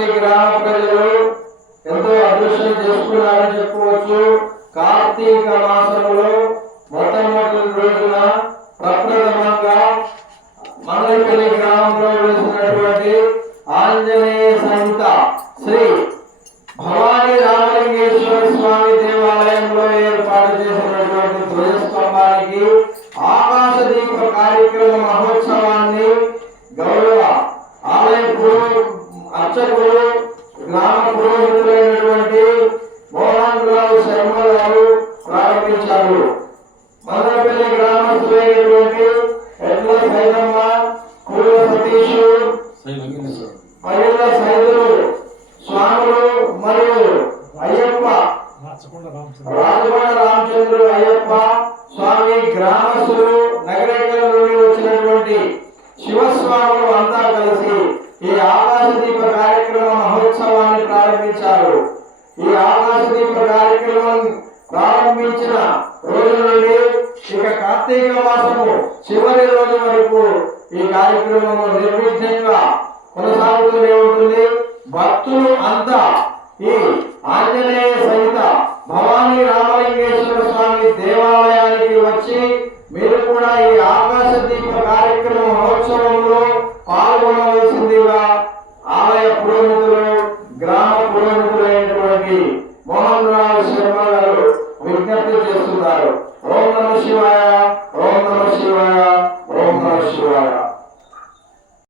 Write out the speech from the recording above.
మదనపల్లి గ్రామ ప్రజలు ఎంతో అదృష్టం చేసుకున్నారని చెప్పుకోవచ్చు. కార్తీక మాసంలో మొట్టమొదటి రోజున ప్రప్రథమంగా మదనపల్లి గ్రామంలో వెలిసినటువంటి ఆంజనేయ సహిత శ్రీ భవానీ రామలింగేశ్వర స్వామి దేవాలయంలో ఏర్పాటు చేసినటువంటి ధ్వజస్తంభానికి ఆకాశ దీప కార్యక్రమ మహోత్సవాన్ని గౌరవ ఆలయ అర్చకులు గ్రామ పురోహితులైనటువంటి మోహన్ రావు శర్మ గారు ప్రారంభించారు. మదనపల్లి గ్రామస్తులైనటువంటి ఎడ్ల సైదమ్మ, కూల సతీష్, మహిళ సైదులు స్వాములు మరియు అయ్యప్ప రాజకొండ రామచంద్రుడు అయ్యప్ప స్వామి గ్రామస్తులు నగరేకల నుండి వచ్చినటువంటి శివస్వాములు అంతా కలిసి ఈ ఆకాశ దీప కార్యక్రమ మహోత్సవాన్ని ప్రారంభించారు. ఈ ఆకాశ దీప కార్యక్రమం ప్రారంభించిన రోజు నుండి ఇక కార్తీక మాసము చివరి రోజు వరకు ఈ కార్యక్రమము నిర్విఘ్నంగా కొనసాగుతూనే ఉంటుంది. భక్తులు అంతా ఈ ఆంజనేయ సహిత భవానీ రామలింగేశ్వర స్వామి దేవాలయానికి వచ్చి మీరు కూడా ఈ ఆకాశ దీప కార్యక్రమ మహోత్సవంలో